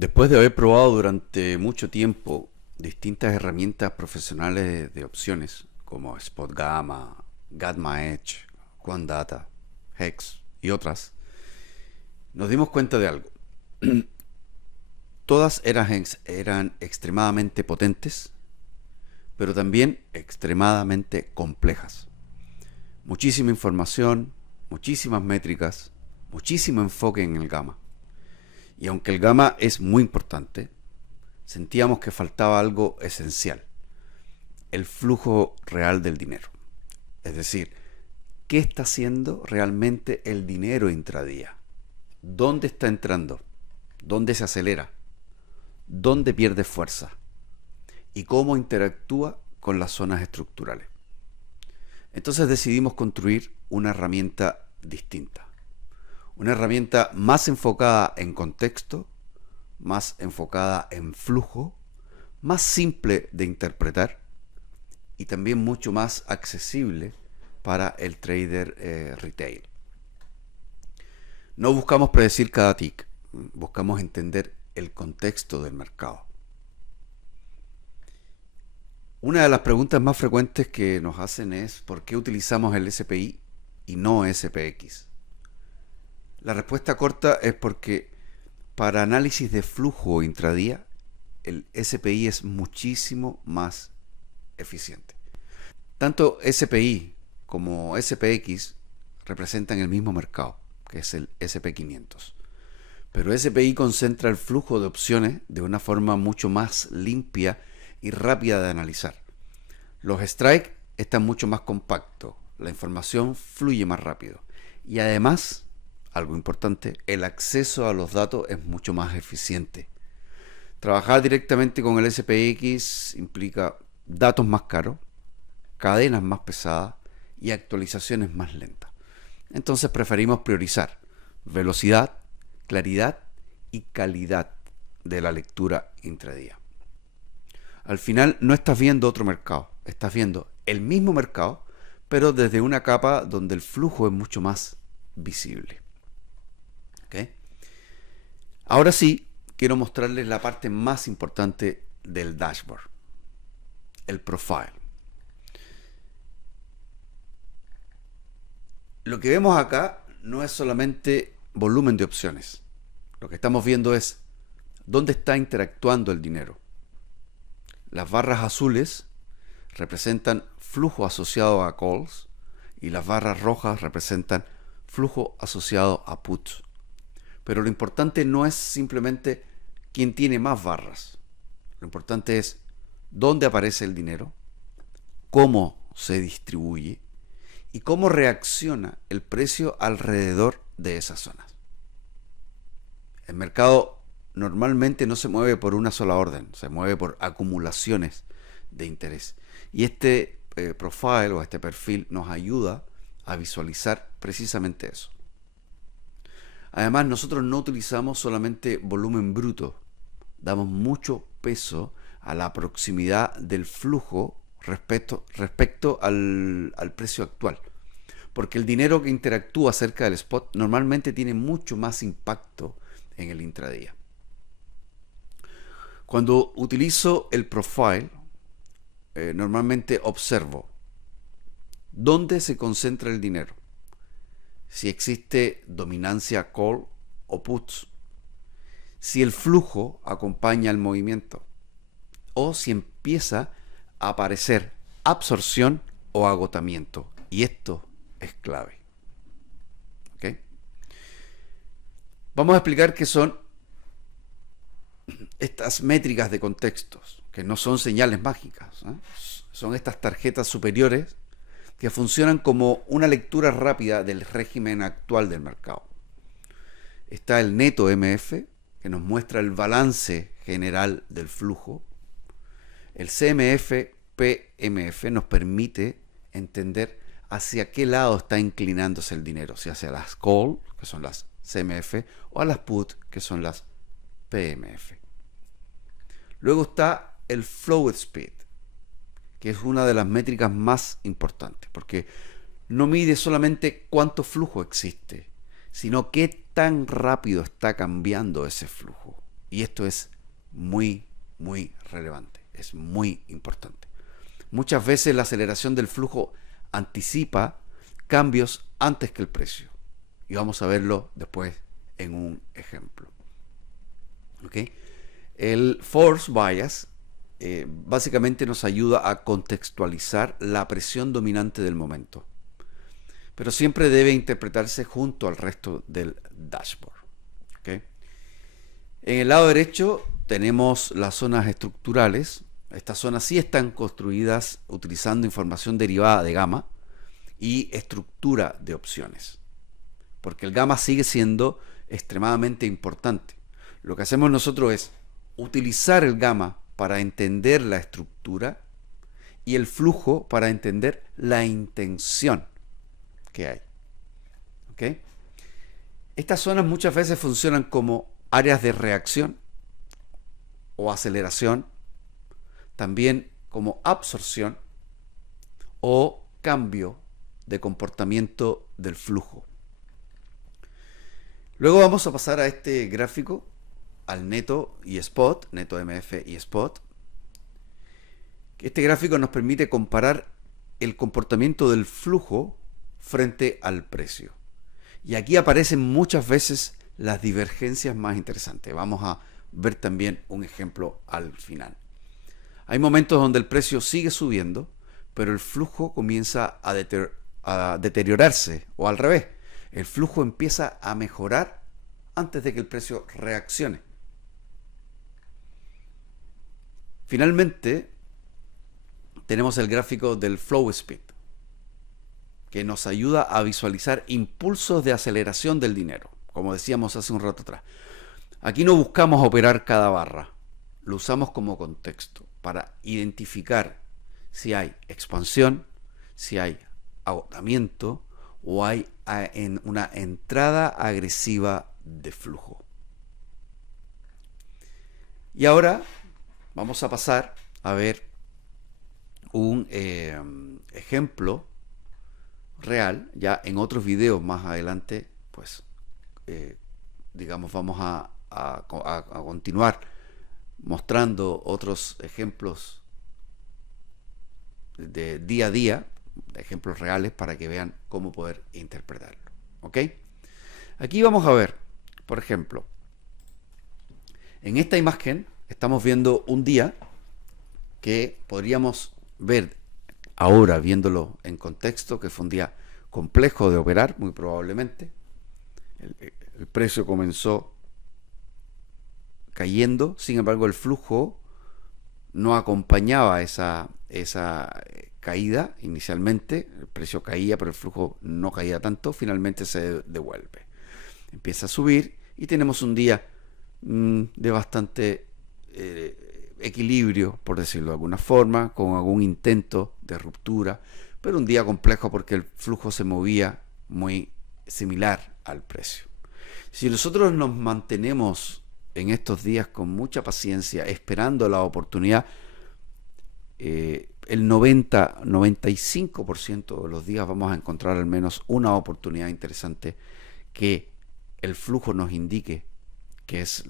Después de haber probado durante mucho tiempo distintas herramientas profesionales de opciones como Spot Gamma, Gamma Edge, QuantData, Hex y otras, nos dimos cuenta de algo. Todas eran extremadamente potentes, pero también extremadamente complejas. Muchísima información, muchísimas métricas, muchísimo enfoque en el gamma. Y aunque el gamma es muy importante, sentíamos que faltaba algo esencial: el flujo real del dinero. Es decir, ¿qué está haciendo realmente el dinero intradía? ¿Dónde está entrando? ¿Dónde se acelera? ¿Dónde pierde fuerza? ¿Y cómo interactúa con las zonas estructurales? Entonces decidimos construir una herramienta distinta. Una herramienta más enfocada en contexto, más enfocada en flujo, más simple de interpretar y también mucho más accesible para el trader retail. No buscamos predecir cada tick, buscamos entender el contexto del mercado. Una de las preguntas más frecuentes que nos hacen es ¿por qué utilizamos el SPI y no SPX? La respuesta corta es porque para análisis de flujo intradía el SPI es muchísimo más eficiente. Tanto SPI como SPX representan el mismo mercado, que es el SP500. Pero SPI concentra el flujo de opciones de una forma mucho más limpia y rápida de analizar. Los strikes están mucho más compactos, la información fluye más rápido y además, algo importante, el acceso a los datos es mucho más eficiente. Trabajar directamente con el SPX implica datos más caros, cadenas más pesadas y actualizaciones más lentas. Entonces preferimos priorizar velocidad, claridad y calidad de la lectura intradía. Al final no estás viendo otro mercado, estás viendo el mismo mercado, pero desde una capa donde el flujo es mucho más visible. ¿Okay? Ahora sí, quiero mostrarles la parte más importante del dashboard, el profile. Lo que vemos acá no es solamente volumen de opciones. Lo que estamos viendo es dónde está interactuando el dinero. Las barras azules representan flujo asociado a calls y las barras rojas representan flujo asociado a puts. Pero lo importante no es simplemente quién tiene más barras. Lo importante es dónde aparece el dinero, cómo se distribuye y cómo reacciona el precio alrededor de esas zonas. El mercado normalmente no se mueve por una sola orden, se mueve por acumulaciones de interés. Y este profile o este perfil nos ayuda a visualizar precisamente eso. Además, nosotros no utilizamos solamente volumen bruto, damos mucho peso a la proximidad del flujo respecto al precio actual. Porque el dinero que interactúa cerca del spot normalmente tiene mucho más impacto en el intradía. Cuando utilizo el profile, normalmente observo dónde se concentra el dinero, si existe dominancia call o puts, si el flujo acompaña el movimiento o si empieza a aparecer absorción o agotamiento. Y esto es clave. ¿Okay? Vamos a explicar qué son estas métricas de contextos, que no son señales mágicas, ¿eh? Son estas tarjetas superiores que funcionan como una lectura rápida del régimen actual del mercado. Está el neto MF, que nos muestra el balance general del flujo. El CMF PMF nos permite entender hacia qué lado está inclinándose el dinero, si hacia las call, que son las CMF, o a las put, que son las PMF. Luego está el flow speed, que es una de las métricas más importantes, porque no mide solamente cuánto flujo existe, sino qué tan rápido está cambiando ese flujo. Y esto es muy, muy relevante, es muy importante. Muchas veces la aceleración del flujo anticipa cambios antes que el precio. Y vamos a verlo después en un ejemplo. ¿Okay? El force bias básicamente nos ayuda a contextualizar la presión dominante del momento, pero siempre debe interpretarse junto al resto del dashboard. ¿Okay? En el lado derecho tenemos las zonas estructurales. Estas zonas sí están construidas utilizando información derivada de gamma y estructura de opciones, porque el gamma sigue siendo extremadamente importante. Lo que hacemos nosotros es utilizar el gamma para entender la estructura y el flujo para entender la intención que hay. ¿Okay? Estas zonas muchas veces funcionan como áreas de reacción o aceleración, también como absorción o cambio de comportamiento del flujo. Luego vamos a pasar a este gráfico, al neto y spot, neto MF y spot. Este gráfico nos permite comparar el comportamiento del flujo frente al precio. Y aquí aparecen muchas veces las divergencias más interesantes. Vamos a ver también un ejemplo al final. Hay momentos donde el precio sigue subiendo, pero el flujo comienza a deteriorarse, o al revés, el flujo empieza a mejorar antes de que el precio reaccione. Finalmente, tenemos el gráfico del flow speed, que nos ayuda a visualizar impulsos de aceleración del dinero, como decíamos hace un rato atrás. Aquí no buscamos operar cada barra, lo usamos como contexto para identificar si hay expansión, si hay agotamiento o hay una entrada agresiva de flujo. Y ahora vamos a pasar a ver un ejemplo real. Ya en otros videos más adelante, pues digamos, vamos a continuar mostrando otros ejemplos de día a día, ejemplos reales, para que vean cómo poder interpretarlo. ¿Ok? Aquí vamos a ver, por ejemplo, en esta imagen estamos viendo un día que podríamos ver ahora, viéndolo en contexto, que fue un día complejo de operar, muy probablemente. El precio comenzó cayendo, sin embargo el flujo no acompañaba esa caída inicialmente. El precio caía, pero el flujo no caía tanto. Finalmente se devuelve, empieza a subir y tenemos un día de bastante equilibrio, por decirlo de alguna forma, con algún intento de ruptura, pero un día complejo porque el flujo se movía muy similar al precio. Si nosotros nos mantenemos en estos días con mucha paciencia, esperando la oportunidad, el 90-95% de los días vamos a encontrar al menos una oportunidad interesante que el flujo nos indique qué es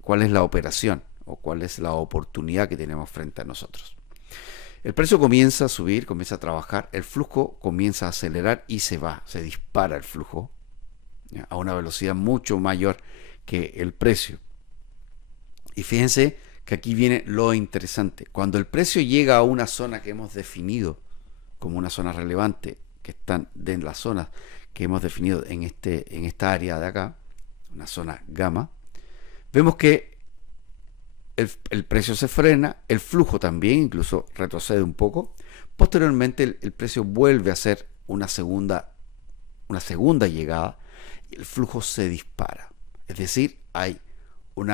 cuál es la operación o cuál es la oportunidad que tenemos frente a nosotros. El precio comienza a subir, comienza a trabajar, el flujo comienza a acelerar y se dispara el flujo a una velocidad mucho mayor que el precio. Y fíjense que aquí viene lo interesante. Cuando el precio llega a una zona que hemos definido como una zona relevante, que están de las zonas que hemos definido en esta área de acá, una zona gamma, vemos que el precio se frena, el flujo también incluso retrocede un poco. Posteriormente el precio vuelve a hacer una segunda llegada y el flujo se dispara. Es decir, hay un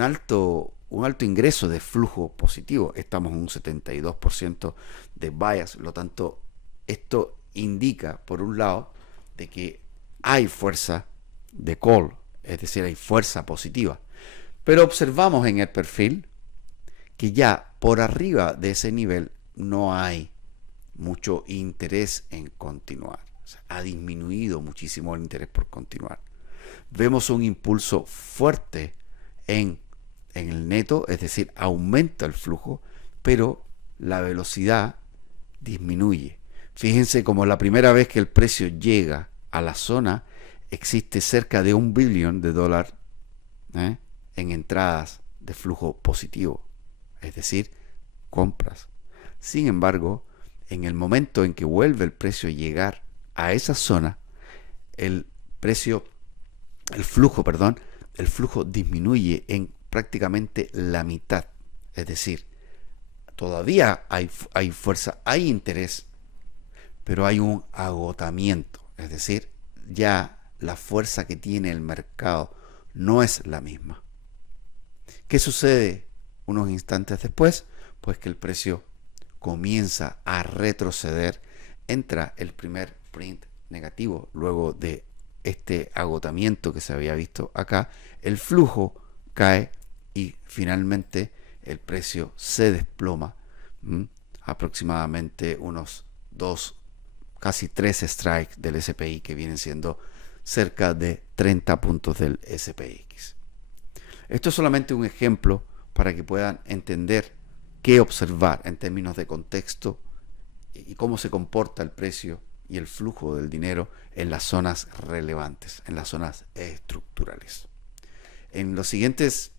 alto ingreso de flujo positivo. Estamos en un 72% de bias. Lo tanto, esto indica, por un lado, de que hay fuerza de call, es decir, hay fuerza positiva. Pero observamos en el perfil que ya por arriba de ese nivel no hay mucho interés en continuar. O sea, ha disminuido muchísimo el interés por continuar. vemos un impulso fuerte en el neto, es decir, aumenta el flujo, pero la velocidad disminuye. Fíjense como la primera vez que el precio llega a la zona, existe cerca de $1 billón en entradas de flujo positivo, es decir, compras. Sin embargo, en el momento en que vuelve el precio a llegar a esa zona, el flujo disminuye en prácticamente la mitad. Es decir, todavía hay fuerza, hay interés, pero hay un agotamiento. Es decir, ya la fuerza que tiene el mercado no es la misma. ¿Qué sucede unos instantes después? Pues que el precio comienza a retroceder, entra el primer print negativo luego de este agotamiento que se había visto acá, el flujo cae y finalmente el precio se desploma, aproximadamente unos 2, casi 3 strikes del SPI, que vienen siendo cerca de 30 puntos del SPX. Esto es solamente un ejemplo para que puedan entender qué observar en términos de contexto y cómo se comporta el precio y el flujo del dinero en las zonas relevantes, en las zonas estructurales. En los siguientes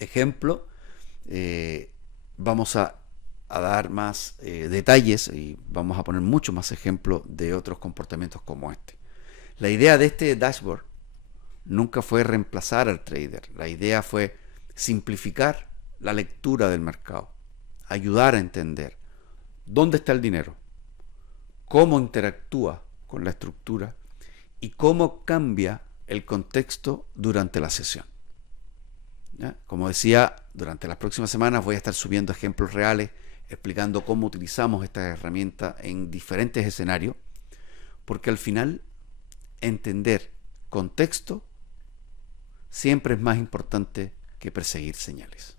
ejemplos vamos a dar más detalles y vamos a poner mucho más ejemplos de otros comportamientos como este. La idea de este dashboard nunca fue reemplazar al trader. La idea fue simplificar la lectura del mercado, ayudar a entender dónde está el dinero, cómo interactúa con la estructura y cómo cambia el contexto durante la sesión. ¿Ya? Como decía, durante las próximas semanas voy a estar subiendo ejemplos reales explicando cómo utilizamos esta herramienta en diferentes escenarios, porque al final entender contexto siempre es más importante que perseguir señales.